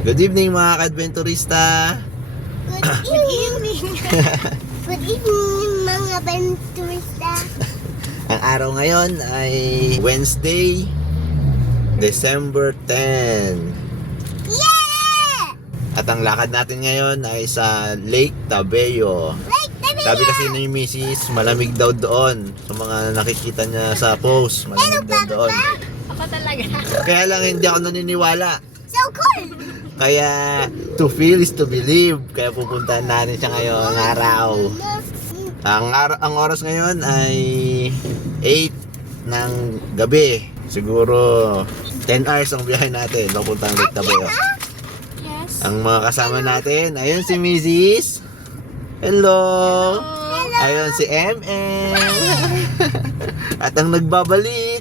Good evening mga ka-adventurista. Good evening. Good evening mga adventurista. Ang araw ngayon ay Wednesday, December 10. Yeah! At ang lakad natin ngayon ay sa Lake Tabello. Sabi kasi ni Mrs. malamig daw doon. Sa mga nakikita niya sa post, malamig daw doon. Ako talaga. Kaya lang hindi ako naniniwala. So cool. Kaya to feel is to believe. Kaya pupuntahan natin siya ngayong araw. Ang oras ngayon ay 8 ng gabi. Siguro 10 hours ang biyahe natin papuntang Lake Tabello. Yes. Ang mga kasama natin, ayun si Mrs. Hello. Ayun si MM. At ang nagbabalik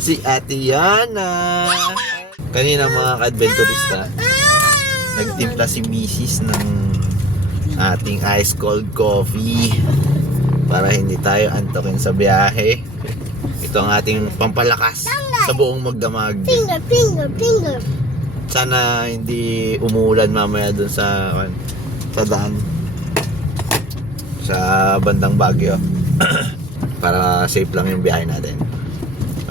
si Ate Yana. Kanina mga ka-adventurista, nagtimpla si Mrs. ng ating ice cold coffee para hindi tayo antokin sa biyahe. Ito ang ating pampalakas sa buong magdamag. Finger. Sana hindi umuulan mamaya dun sa daan sa bandang Baguio. Para safe lang yung biyahe natin.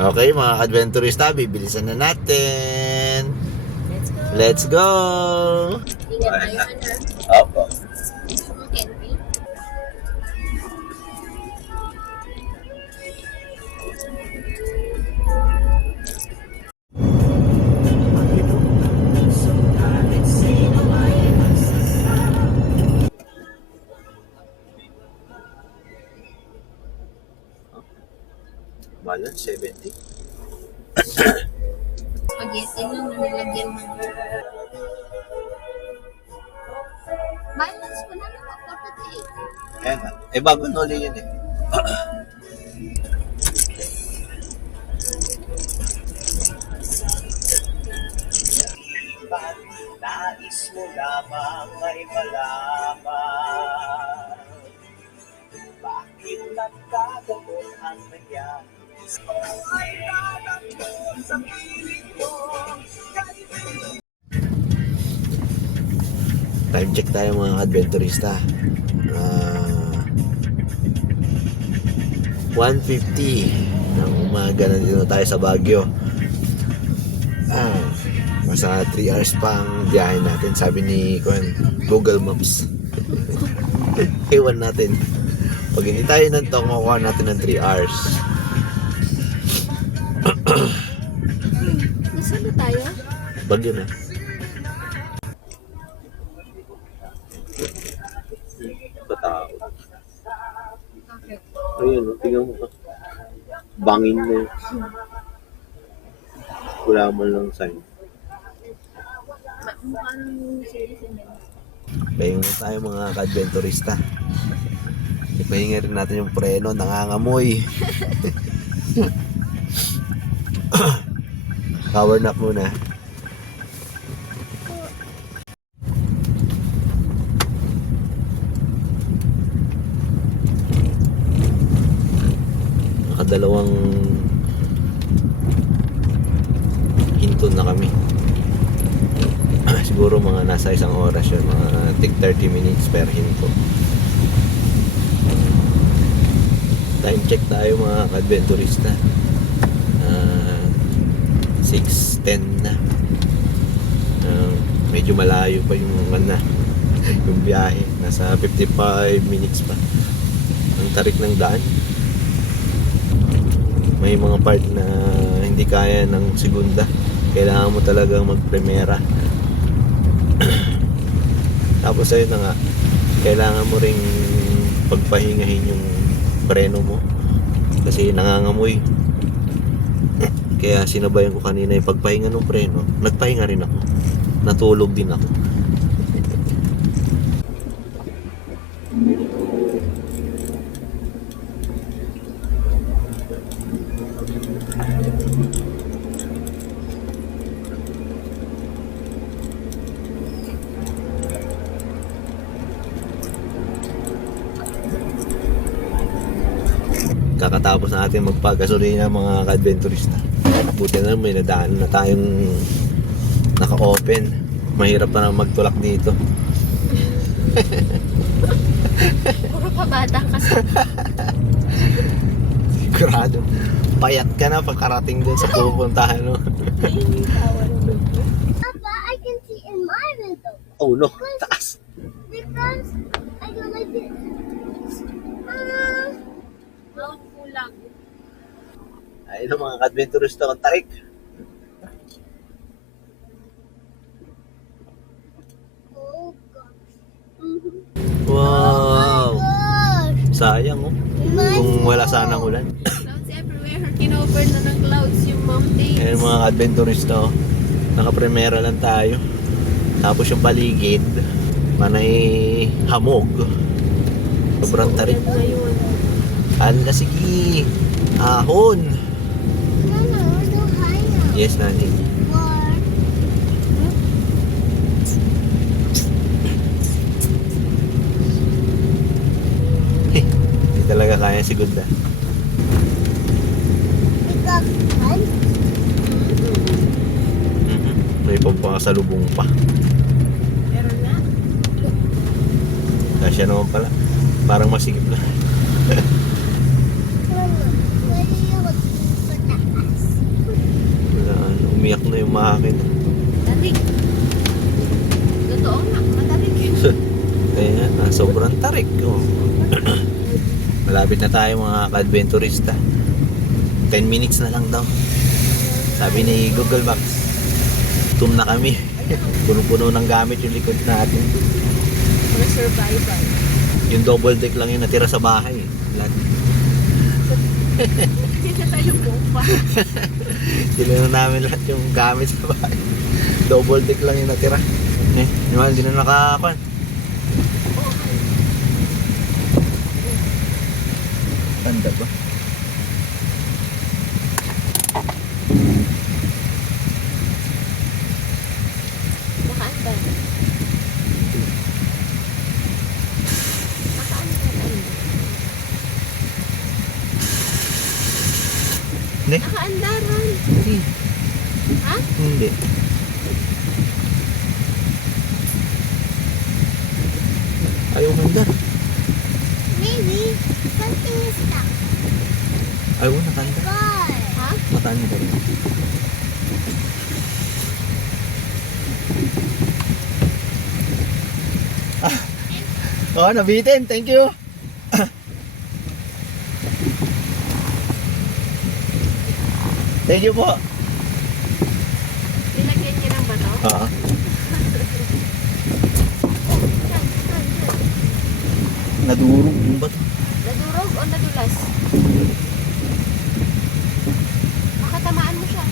Okay mga adventurista, bibilisan na natin. Let's go. Ingat tayo, Ana. Opo. Henry. Balan 70. Spaghetti lang na nilagyan mo. Balance ko na lang ako today. Ayan nga. Eh bago nuli yun eh. Nais mo lamang may malaman. Bakit nagkaganon ang nangyari? Time check tayo mga adventurista. 1:50 ng umaga na dito tayo sa Baguio. Masa 3 hours pa ang biyahe natin, sabi ni Google Maps. Ewan natin. Pag hindi tayo nanto, makuha natin ng 3 hours. Nasaan na tayo? Bagyo na. Patao. Ayun, tingnan mo. Bangin na. Wala man lang sign. Mukha ng sili-sili. Pahinga tayo mga ka-adventurista. Ipahinga rin natin yung preno, nangangamoy. Power nap muna. Nakadalawang hinton na kami. Siguro mga nasa isang oras yun, mga tig 30 minutes per hinto. Time check tayo mga ka-adventurista. 6:10 na. Medyo malayo pa yung yung biyahe. Nasa 55 minutes pa ang tarik ng daan. May mga part na hindi kaya ng segunda. Kailangan mo talagang mag-primera. Tapos ayun na nga, kailangan mo ring pagpahingahin yung preno mo kasi nangangamoy. Kaya sinabayan ko kanina yung pagpahinga ng preno. Nagpahinga rin ako. Natulog din ako. Kakatapos na natin magpagasolina mga ka-adventurista. Buti na may nadaan na tayong naka-open. Mahirap na magtulak dito. Puro kabata kasi. Sigurado. Payat ka na pagkarating dun sa pupuntahan mo. Papa, I can see in my window Oh no, taas. because I don't like it. Mount Pulag. Ayun ang mga adventurous na tarik. Oh gosh. Wow. Gosh. Sayang oh. Kung wala sanang ulan. Clouds everywhere. Kinover na ng clouds yung mountains. Ayun mga adventurous na oh. Nakapremera lang tayo. Tapos yung paligid, manay hamog. Sobrang tarik. Ngayon. Ala, sige. Ahon. No, no, we're so high now. Yes, nani. Or Hindi talaga kaya si Gunda. we got fun. May pampasalubong pa. Meron na. Kasya naman pala. Parang masigip na. Mama, pwede yung pataas. Wala, ano, umiyak na yung makin. Tarik. Totoo nga. Matarik. Kaya nga, sobrang tarik. Oh. Malapit na tayo mga ka-adventurista. 10 minutes na lang daw. Sabi ni Google Maps, tum na kami. Puno-puno ng gamit yung likod natin. For survival. Yung double deck lang yung natira sa bahay. Lahat. Hindi na tayo bupa. Sila na namin lahat yung gamit sa bahay. Double deck lang yung natira. Hindi na nakakuan. Tanda ba? Nakaanda. Hindi. Nakaandaran. Hindi. Ha? Hindi. Ayaw handa. Maybe something is stuck. Ayaw nakanda. God. Ha? Mataan ko rin. Oh, nabitin. Thank you. Thank you po. Nilagyan niya ng bato? Oo. Nadurog yung bato. Nadurog o nadulas? Baka tamaan mo siya.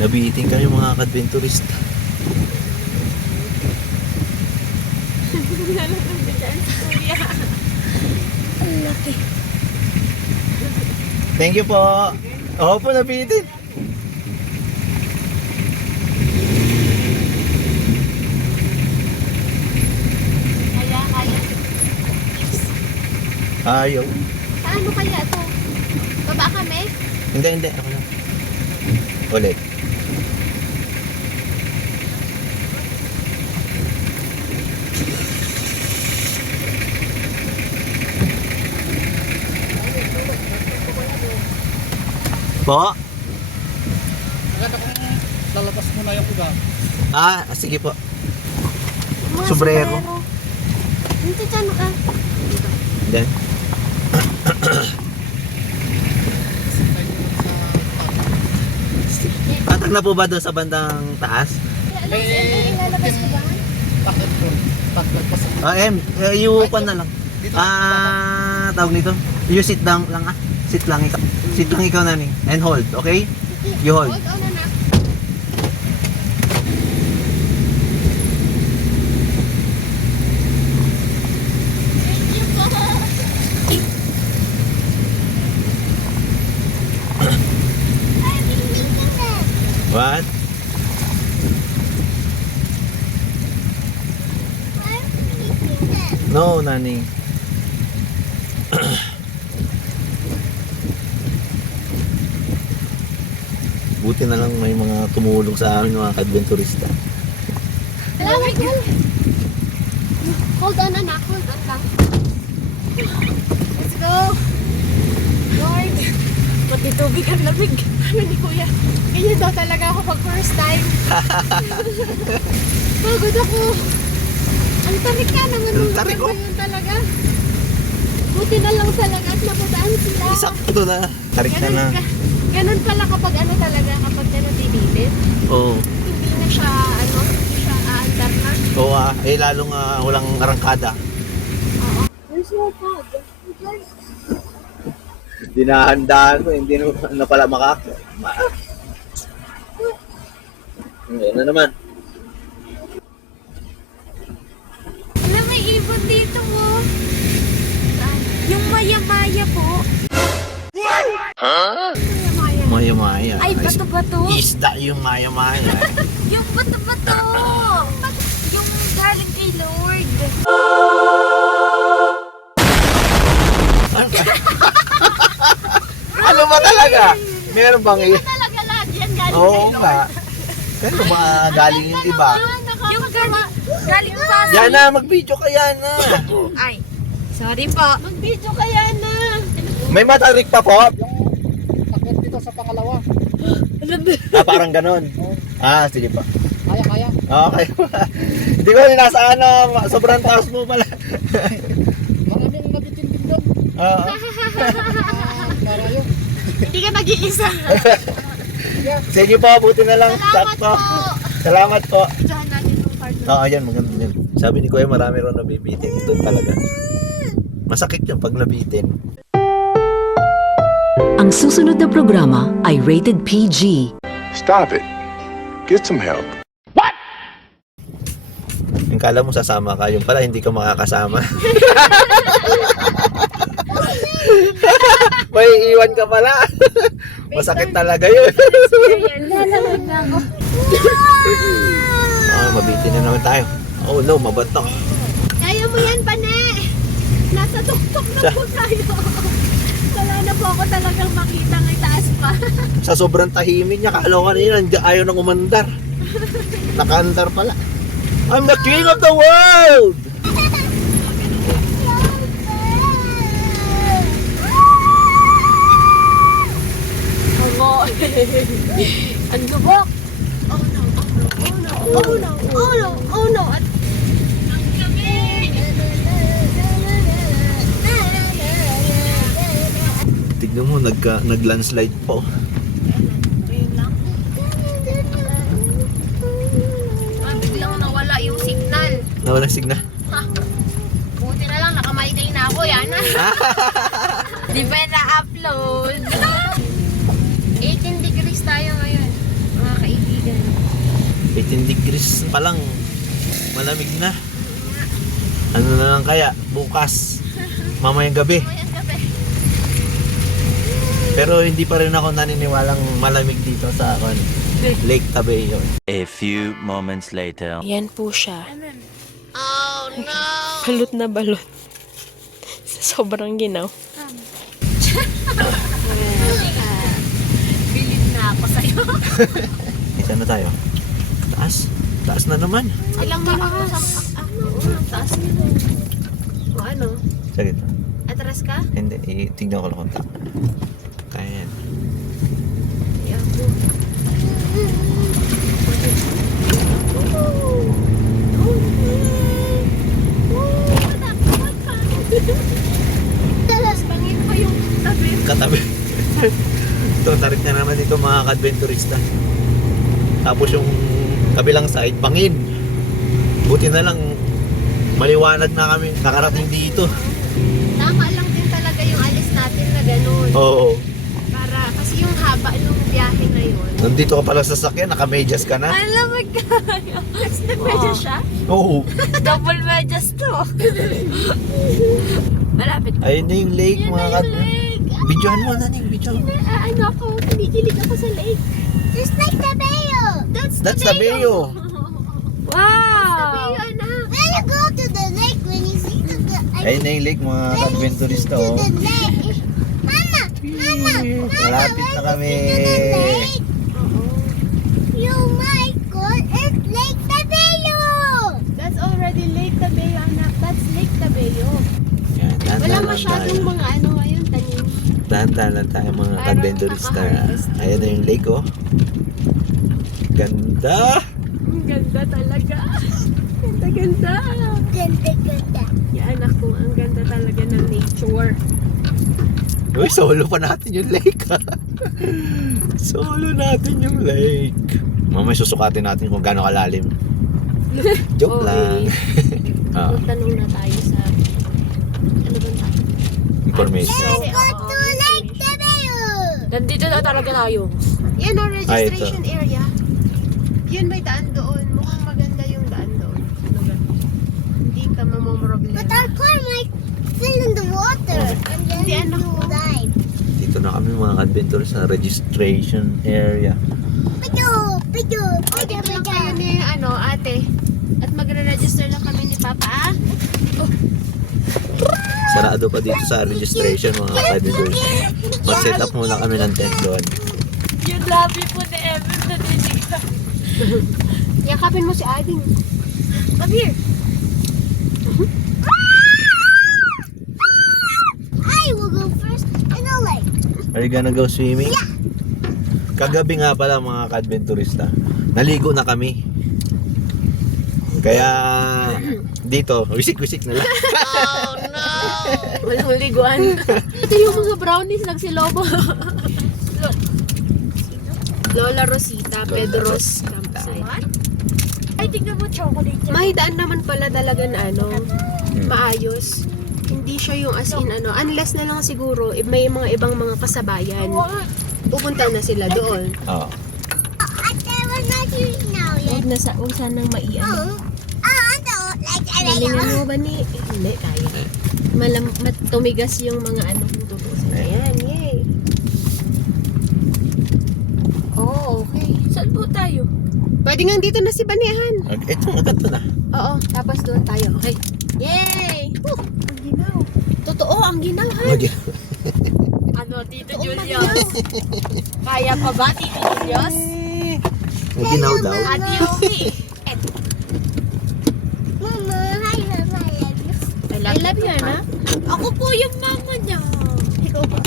Nabitin kami mga ka-adventurista. Nalalagyan dyan si Kuya. Ang laki. Thank you po. Oo po, nabitin. Kaya. Ayaw. Paano kaya to? Baba kami? Hindi. Ako lang. Ulit. Po? Agad akong lalabas muna yung ugat. Sige po. Mga Sombrero. Dito dyan ka. Then, patag na po ba doon sa bandang taas? Ilalabas ko ba? Bakit po? Paglagpas ako. Iuupan na lang. Dito. Tawag nito. You sit down lang Sit lang ikaw. Sit lang ikaw nani. And hold, okay? You hold. Hold on na. Thank you po. I've been making them. What? I've been making them. No, nani. Buti na lang may mga tumulong sa amin mga ka-adventurista. Salamat, Lord. Hold on, anak. Hold on lang. Let's go. Lord. Pati tubig ang lamig. Ano ni Kuya? Ganyan daw talaga ako pag first time. Pagod ako. Ang tarik ka naman. Ang tarik ko. Yun talaga. Buti na lang talaga at nabutaan sila. Sakto na. Tarik na na. Ganun pala kapag ano talaga, kapag ganun dinitin. Oo. Hindi na siya, hindi siya aandar na. Oo lalong walang arangkada. There's no fog. Dinahandaan ko, hindi na pala makaka. Ngayon na naman. Alam, may ibon dito mo. Yung maya-maya po. Maya-maya. Ay, bato-bato. Isda yung maya-maya. Yung bato-bato. Yung galing kay Lord. Ano ba talaga? Meron bang Talaga lagi yan galing Oo nga. Pero ba galing yung iba? Yung galing pa. Yana, mag-video ka Yana. Ay, sorry po. Mag-video kaya na. May matarik pa po? Takot dito sa pangalawa. Parang ganon. Sige pa. Kaya. Okay. Hindi ko nasa sobrang taas mo pala. Maraming nabitin din doon. Oo. Marayo. Hindi ka nag-iisa. Sige po, buti na lang. Sakto. Salamat po. Diyan natin yung part na. Ayan, maganda yun. Sabi ni Kuya, marami rin nabibitin. Doon talaga. Masakit yung pag nabitin. Ang susunod na programa ay rated PG. Stop it. Get some help. Yung kala mo sasama ka, yung pala hindi ka makakasama. May iwan ka pala. Masakit talaga yun. Lalamig na ako. Mabitin na naman tayo. Oh no, mabato. Kaya mo yan, Bane. Nasa tuktok na po tayo. Wala na po ako talagang makita ng taas pa. Sa sobrang tahimik niya, kala ko kanina, ayaw nang umandar. Nakaandar pala. I'm the king of the world! Ako. Ang lubok. Oh no, oh no, oh no, oh no. At ang gabi. Tignan mo, nag-landslide po. Ayun lang. Biglang nawala yung signal. Nawala signal. Buti na lang, nakamaitay na ako, yan. Di ba na-upload? 18 degrees tayo ngayon, mga kaibigan. 18 degrees pa lang. Malamig na. Ano na lang kaya? Bukas. Mamayang gabi. Mamayang gabi. Pero hindi pa rin ako naniniwalang malamig dito sa Lake Tabeo. A few moments later. Yan po siya. Oh no! Balot na balot. Sa sobrang ginaw. Bilib na ako sa'yo. Isa na tayo. Taas. Taas na naman. Ilang taas? Taas nito. O ano? Sa gitna. Atras ka? Hindi. Tignan ko lang kung tama. Kaya yan. Ako. Talas, Pangin pa yung tabi. Katabi. Ito, tarik na naman dito mga ka-adventurista. Tapos yung kabilang side, bangin. Buti na lang, maliwanag na kami, nakarating dito. Tama lang din talaga yung alis natin na gano'n. Oo. Kasi yung haba nung biyahe na yun. Nandito ka pala sa sasakyan, naka-medyas ka na. Alam mo kayo. Nag-medyas siya? Oo. Double medyas to. Malapit. Ayun na yung lake mga Lake. Videohan mo na ning, videohan mo. Ano ako, kinikilig ako sa lake. just like the Bayo. That's the Bayo. Wow! When you go to the lake, when you see the Ayun na yung lake mga ka-adventurista oh. the lake. Mama, Malapit na kami. You might go it's Lake Tabeo. Tabeo, anak. That's Lake Tabeo. Yan, Wala dahan-dahan lang masyadong tayo. mga ano ngayon, tanim. Dahan-dahan lang tayo mga Parang kadventurista. kaka-harvest. Ayan na yung lake, oh. Ganda! Ang ganda talaga. Ganda, ganda. Ganda, ganda. Yung anak ko, ang ganda talaga ng nature. Uy, solo pa natin yung lake, ha? Solo natin yung lake. Mamaya susukatin natin kung gaano kalalim. Joke lang. Ah, Magtanong na tayo sa, ano ba tayo? information. Nandito na talaga tayo. Yan ang ito. registration area. Yun may daan doon. Mukhang maganda yung daan doon. Hindi ka mamomroblema. But our car might fill in the water. Hindi anak ko. Dito na kami mga adventure sa registration area. O, dito lang kayo ni ate. At magre-register lang kami ni Papa. Ah? Sarado pa dito sa registration mga adventures. Mag-set up muna kami ng tent doon. Yung labi po ni Evan na dinig. Yakapin mo si Ading. Come here. I will go first in the lake. Are you gonna go swimming? Kagabi nga pala mga kadventurista, naligo na kami. Kaya dito, wisik-wisik na lang. Walang liguan. Ito yung mga brownies nagsilobo. Lola Rosita, Pedro's campsite. Ay, tignan mo chocolate yan. May daan naman pala talaga na maayos. Hindi siya yung as in unless na lang siguro may mga ibang mga kasabayan. Pupunta na sila doon. Oo. Huwag na sa sanang maiano. Galingan mo ba ni? Hindi, kaya. Tumigas yung mga tutusin. Ayan, yay. Oh, okay. Saan po tayo? Pwede nga dito na si Banihan. Ito, maganda na. Oo, tapos doon tayo. Okay. Yay! Ang ginaw. Totoo, ang ginaw, ha? Ano, Tito Julius? Kaya pa ba, Tito Julius? Maginaw daw. Ate Yoki. I love you, Ana. Ako po yung mama niya. Ikaw ba?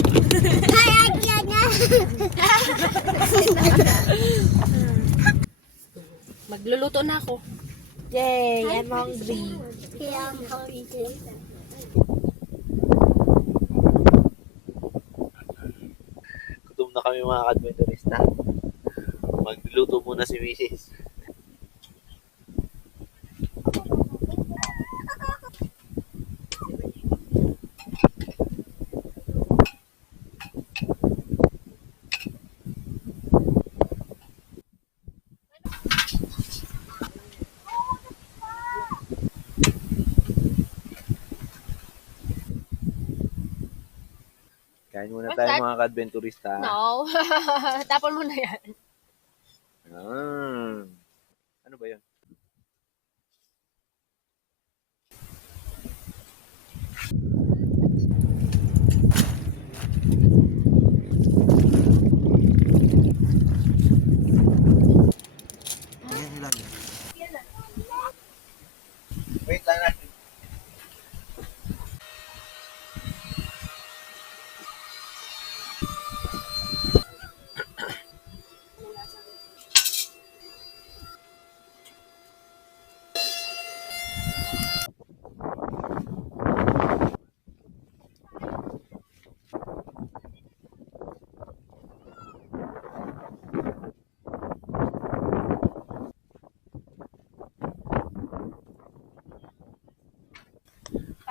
Magluluto na ako. Yay, I'm hungry. Gutom na kami mga kadventurista. Magluto muna si Mrs. Kain muna tayo mga kadventurista. No. Tapon mo na yan. Ano ba yun? Wait lang natin.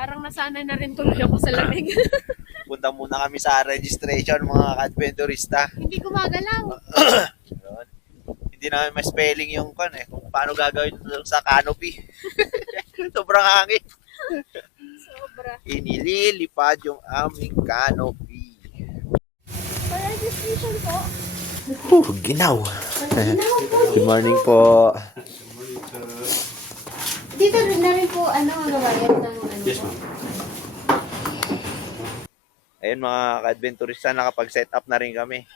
Parang nasanay na rin tuloy ako sa lamig. Punta muna kami sa registration mga kadventurista. Hindi gumagalaw. Yun. Hindi namin ma-spelling yung kung paano gagawin sa canopy. Sobrang hangin. Sobra. Inililipad yung aming canopy. Registration po. Ginaw. Good morning po. Dito rin na rin po, gawain ng Yes, ma'am. Ayun mga ka-adventurista, nakapag-set up na rin kami.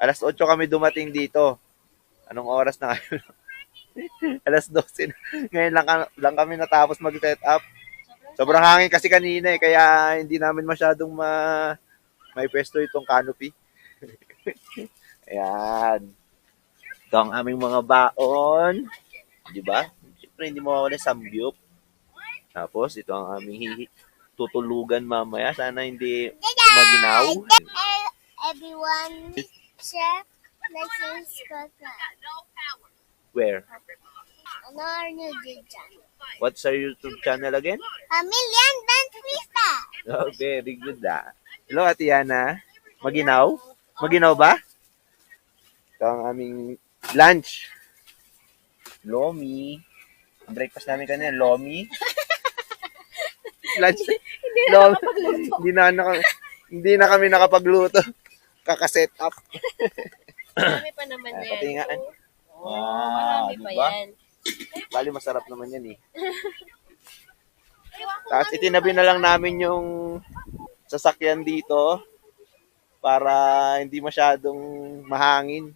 Alas 8 kami dumating dito. Anong oras na ngayon? Alas 12 na. Ngayon lang kami natapos mag-set up. Sobrang hangin kasi kanina kaya hindi namin masyadong may pwesto itong canopy. Ayan. Ito ang aming mga baon. Di ba? Siyempre hindi mawawala samgyup. Tapos ito ang aming tutulugan mamaya. Sana hindi maginaw. Everyone, chef, let's Where? on our new channel. What's our YouTube channel again? A million dance pista. Oh, very good Hello, Ate Yana. Maginaw? Maginaw ba? Ito ang aming lunch. Lomi. Ang breakfast namin kanina, lomi. Lunch. Lomi. Hindi na kami nakapagluto. Kaka-set up. Marami pa naman yan. Patingaan. Marami pa diba? yan. Bali, masarap naman yan eh. Tapos itinabi na lang namin yung sasakyan dito para hindi masyadong mahangin.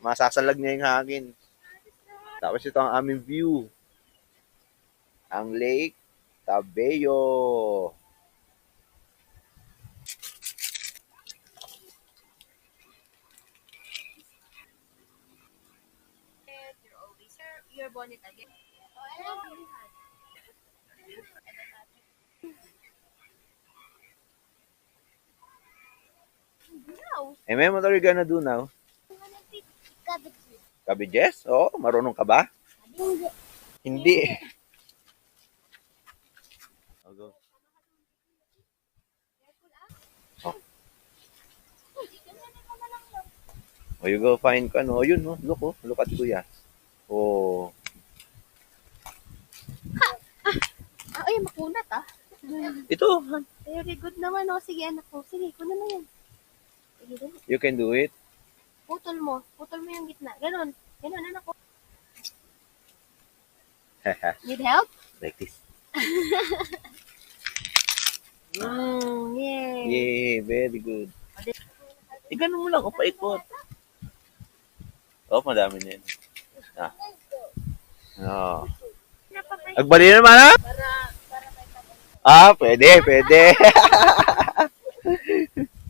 Masasalag niya yung hangin. Tapos ito ang aming view. Ang Lake Tabeo. Your bonnet again. What are you gonna do now? Cabbages? Oh, marunong ka ba? Hindi. Oh, go. Oh. Oh, you go find ka, no? Yun, no? Look at kuya. Oh. Ay, makunat Ito, Very good naman Sige anak ko. Sige, kunan mo yan. Sige, dali. you can do it. Putol mo yung gitna. Ganon anak ko. Need help? Like this. Yay. Yay, very good. Ganun mo lang, paikot. Oh, madami na yun. Oh. Agbali naman, ha? Pwede.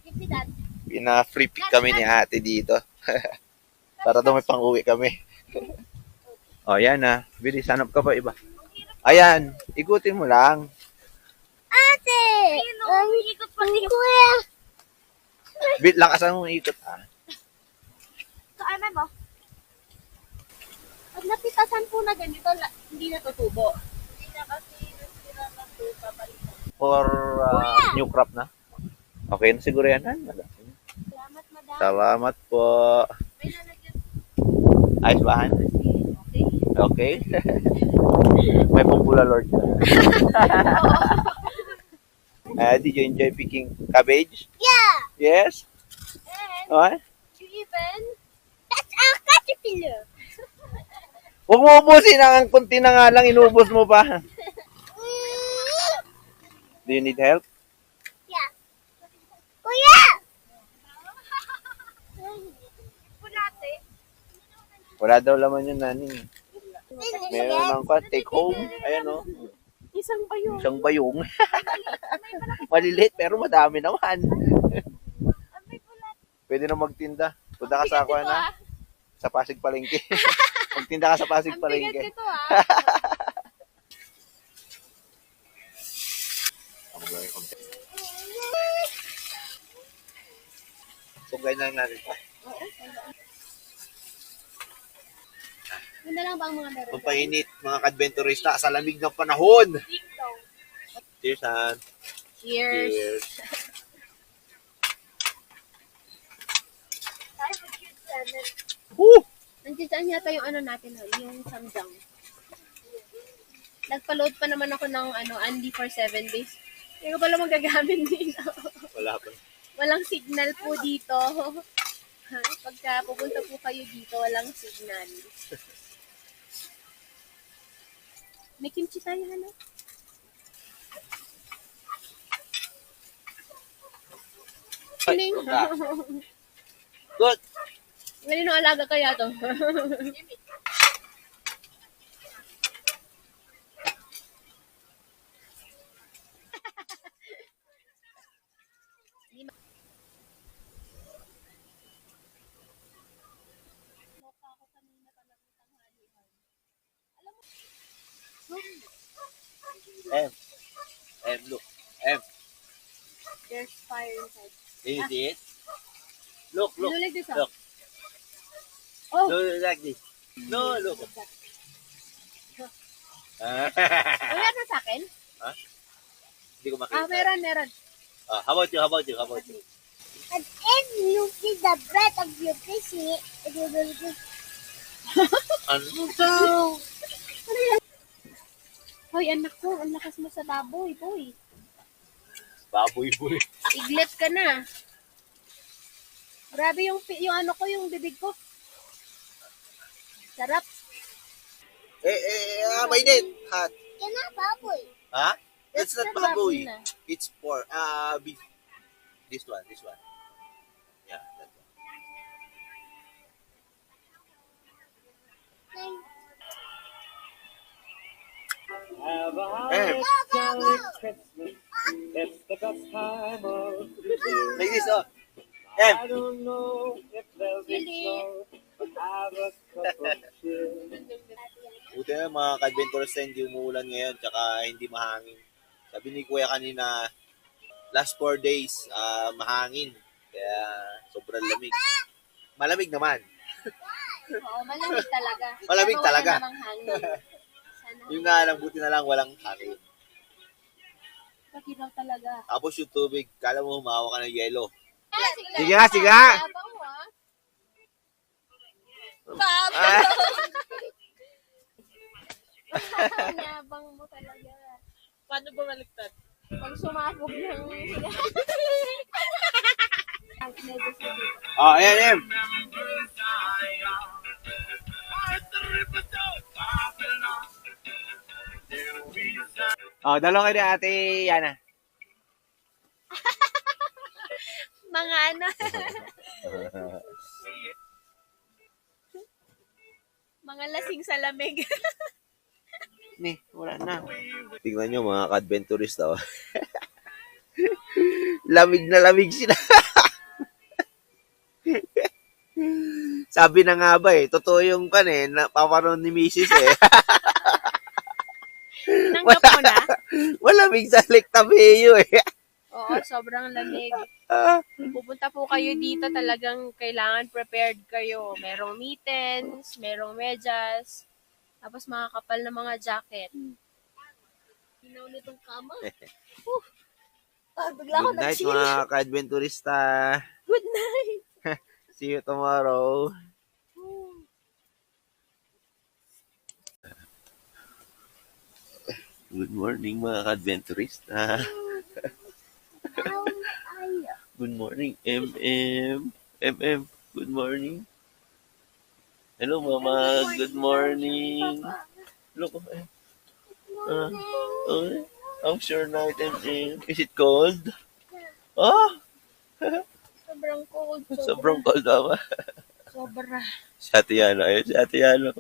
Give me that. Pina-free pick kami ni ate dito. Para daw may pang-uwi kami. Oh, yan na. Bilis, hanap ka pa iba. Ayan, ikutin mo lang. Ate! Ikot pa ni Kuya. Lakasan mong ikot, ha? Ano mo? Pag napitasan po na ganito, hindi na tutubo. Hindi na kasi nasira na ito, papalitan. For new crop na. Okay na siguro yan, ha? Salamat, madam. Salamat po. May lalagyan. Ayos ba, Han? Okay. May pambula Lord ka. Did you enjoy picking cabbage? Yeah! Yes? And What? you even... That's our caterpillar! Huwag mo ubusin ang kunti na nga lang, inubos mo pa. Do you need help? Yeah. Kuya! Wala daw laman yun, nani. Meron ng take home. Ayan o. Isang bayong. Isang bayong. Malilit pero madami naman. Pwede na magtinda. Punta ka sa ako na. Sa Pasig Palengke. Magtinda ka sa Pasig Palengke. Ang bigat nito So, ganyan natin. Ganda lang ba ang mga meron? Kung painit, mga kadventurista, sa lamig ng panahon. Cheers, Han. Cheers. Woo! Nandiyan yata yung ano natin, yung samjang. Nagpa-load pa naman ako ng Andy for 7 days. Hindi ko pala magagamit dito. Wala pa. Walang signal po dito. Pagka pupunta po kayo dito, walang signal. May kimchi tayo, ano? Good. Ganun alaga kaya to. M. M, look. M. There's fire inside. Can you see it? Look, look. You like this, Look. Oh. Look like this. No, look. Wala na sa akin? Hindi ko makita. Meron. How about you? How about you? How about you? And if you see the breath of your fish, it will be Ano? Hoy, anak ko, ang lakas mo sa baboy, boy. Baboy boy. Iglet ka na. Grabe yung ano ko, yung bibig ko. Sarap. Mainit. Hot. Can I baboy? Ha? It's not baboy. na. It's for beef. This one. Yeah, that one. Eh, like this, oh. Em. Buti na mga ka-adventurers na hindi umuulan ngayon tsaka hindi mahangin. Sabi ni Kuya kanina, last 4 days, mahangin. Kaya sobrang lamig. Malamig naman. Oo, malamig talaga. Malamig Pero wala talaga. namang hangin. Sana. Yung nga lang, buti na lang walang hangin. Pakilaw talaga. Tapos yung tubig, kala mo humawa ka ng yelo. Sige Sige nga. Abang mo, ah. Yabang mo talaga. Paano bumaliktad? Pag sumabog ng sila. Oh, ayan, Em. Oh, dalawa kayo ni Ate Yana. Mga ano. Mga lasing sa lamig. Ni, wala na. Tingnan nyo mga ka-adventurist oh. Lamig na lamig sila. Sabi na nga ba totoo yung napaparoon ni Mrs. Nanggap mo na? Malamig sa Lake Tabeo Oo, sobrang lamig. Pupunta po kayo dito, talagang kailangan prepared kayo. Merong mittens, merong medyas, tapos makakapal na mga jacket. Hinaw nitong kama. Bigla ako Good night nagsilip. mga ka-adventurista. Good night. See you tomorrow. Good morning mga ka-adventurista. Good morning, MM. MM, good morning. Hello, Mama. Good morning. Look, how's your night, MM? Is it cold? Oh, Sobrang cold. sobrang cold ako. Sobra. Si Ate Yano. Ayun, si Ate Yano.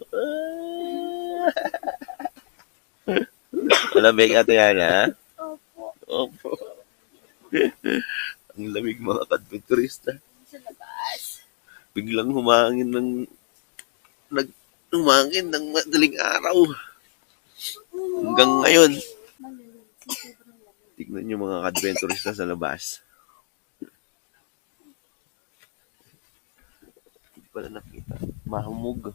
Malamig, Ate Yana, ha? Opo. Opo. Ang lamig mga ka-adventurista. Sa labas. Biglang humangin ng madaling araw. Hanggang ngayon. Tignan nyo mga ka-adventurista sa labas. Hindi pala nakita. Mahumog.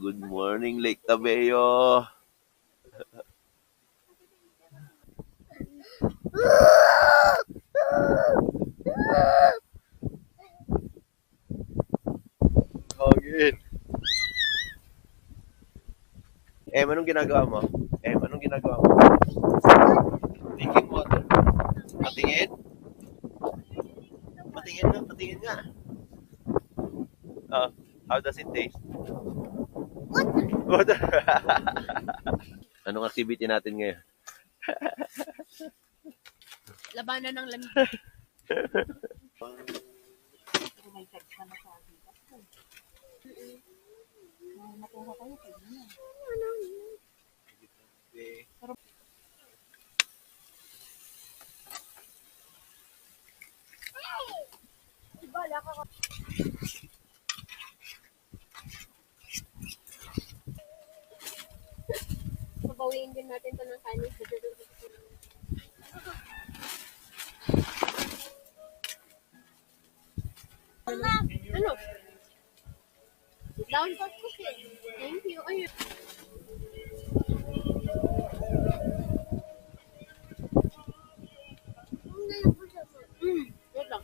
Good morning, Lake Tabeo. Hangin. Anong ginagawa mo? Anong ginagawa mo? Drinking water. Patingin? Patingin nga. How does it taste? Water. Anong activity natin ngayon? Labanan ng lamig. natin to ng kanin. Ano? Down for cooking. Thank you. Ayun. Wait lang.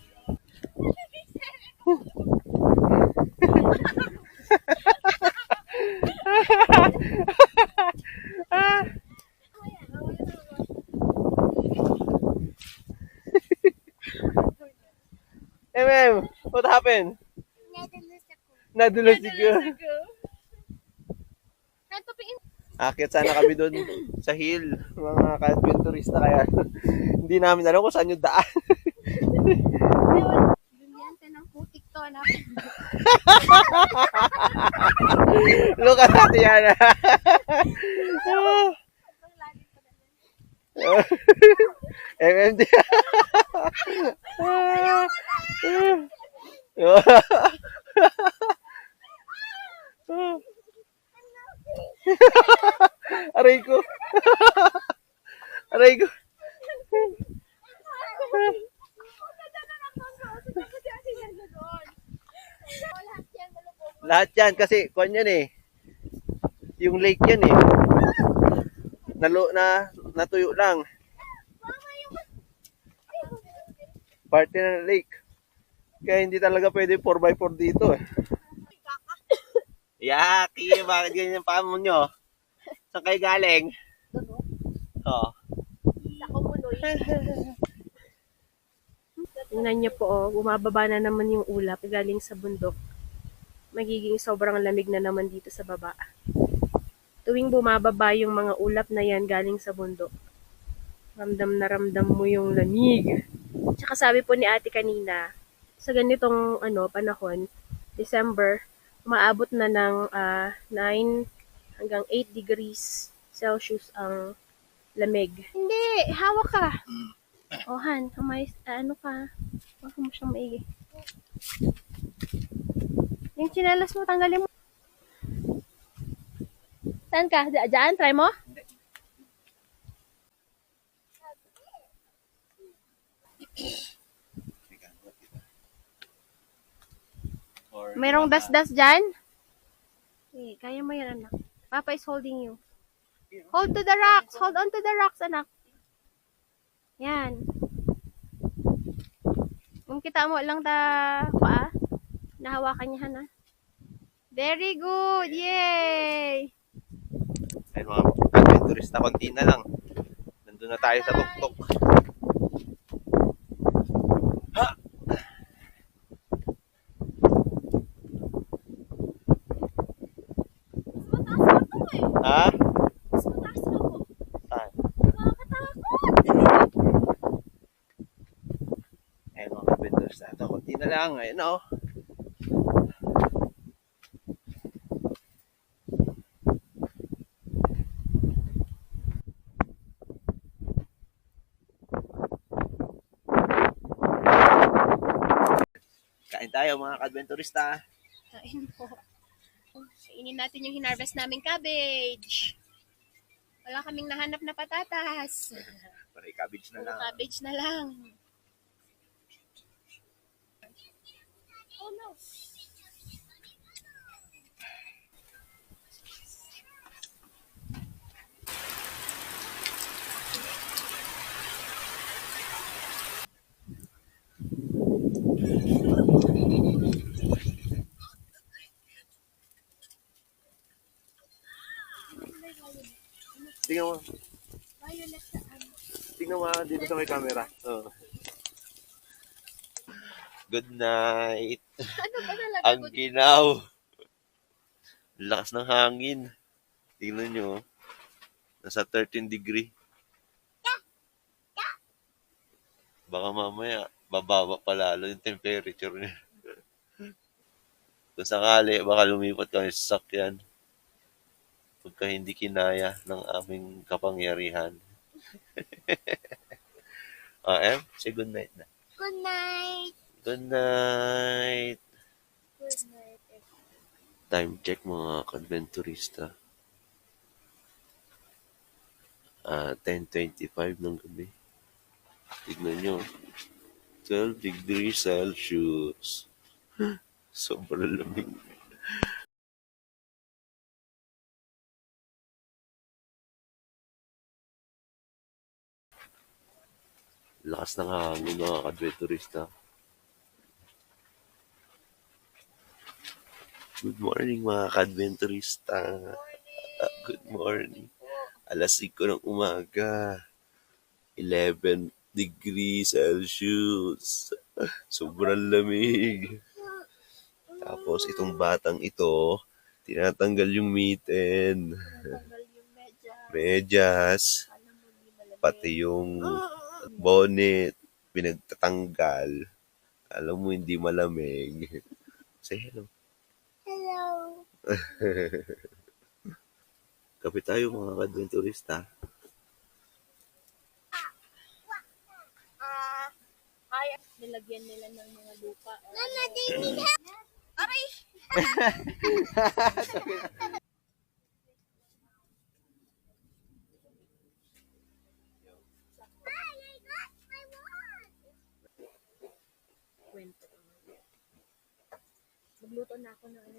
What happened? Nadulas ako. Akit sana kami doon sa hill, mga ka-adventurista kaya hindi namin alam kung saan yung daan. Lumiante ng putik to, anak. Look at that, Yana. MMD. Aray ko. Aray ko. Lahat yan kasi kuan yan eh. Yung lake yan eh. Natuyo lang. Parte ng lake. Kaya hindi talaga pwede 4x4 dito eh. Yaki, bakit ganyan pa mo nyo? Saan kayo galing? Oh. Tingnan niyo po, oh, bumababa na naman yung ulap galing sa bundok. Magiging sobrang lamig na naman dito sa baba. Tuwing bumababa yung mga ulap na yan galing sa bundok, ramdam na ramdam mo yung lamig. Tsaka sabi po ni ate kanina, sa ganitong panahon, December, umaabot na ng 9 hanggang 8 degrees Celsius ang lamig. Hindi, hawak ka. O Han, ano ka? Huwag mo siyang maigi. Yung tsinelas mo, tanggalin mo. Saan ka? Diyan? Try mo? Mayroong das-das dyan? Okay, kaya mo yan, anak. Papa is holding you. Hold to the rocks. Hold on to the rocks, anak. Yan. Kung kita mo lang paa, nahawakan niya, ha? Very good! Yay! Ayun mga adventurista, konti na lang. Nandun na tayo sa tuktok. Ha? Ha? Saan? Ayun mga adventurista, konti na lang. Ayun o. Kain tayo mga ka-adventurista. Kain po. Kainin natin yung hinarvest naming cabbage. Wala kaming nahanap na patatas. Paray cabbage na lang. Cabbage na lang. Oh no. Tingnan mo. Tingnan mo dito sa may camera. Oh. Good night. Ano ba talaga? Ang ginaw. Lakas ng hangin. Tingnan nyo. Nasa 13 degree. Baka mamaya, bababa pa lalo yung temperature niya. Kung sakali, baka lumipat kami sa sakyan. Pagka hindi kinaya ng aming kapangyarihan. Say good night na. Good night. Good night. Good night. Time check mga ka-adventurista. 10:25 ng gabi. Tignan nyo. 12 degrees Celsius. Sobrang lamig. Lakas ng hangin mga kadweturista. Good morning mga kadventurista. Good morning. Alas 5 ng umaga. 11 degrees Celsius. Sobrang lamig. Tapos itong batang ito, tinatanggal yung mitten. Medyas. Pati yung bonnet. Pinagtatanggal. Alam mo hindi malamig. Say hello. Hello. Kape tayo mga kadventurista. Kaya nilagyan nila ng mga lupa. Mama, they need help. Aray! Kwento. Magluto na ako ng ano.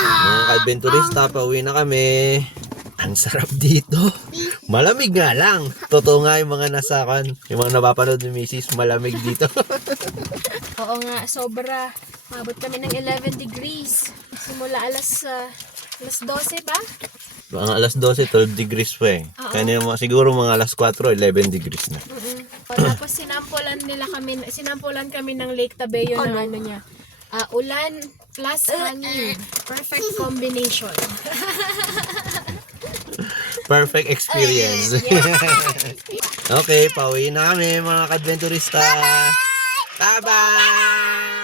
Mga kadventurista, pauwi na kami. Ang sarap dito. Malamig nga lang. Totoo nga yung mga yung mga napapanood ni Mrs. Malamig dito. Oo nga, sobra. Mabot kami ng 11 degrees. Simula alas 12 ba? Mga alas 12, 12 degrees pa eh. Kaya siguro mga alas 4, 11 degrees na. Tapos sinampulan kami ng Lake Tabeo ng ano niya. Ulan plus hangin. Perfect combination. Perfect experience. Okay, pauwi na kami mga kadventurista. Bye-bye!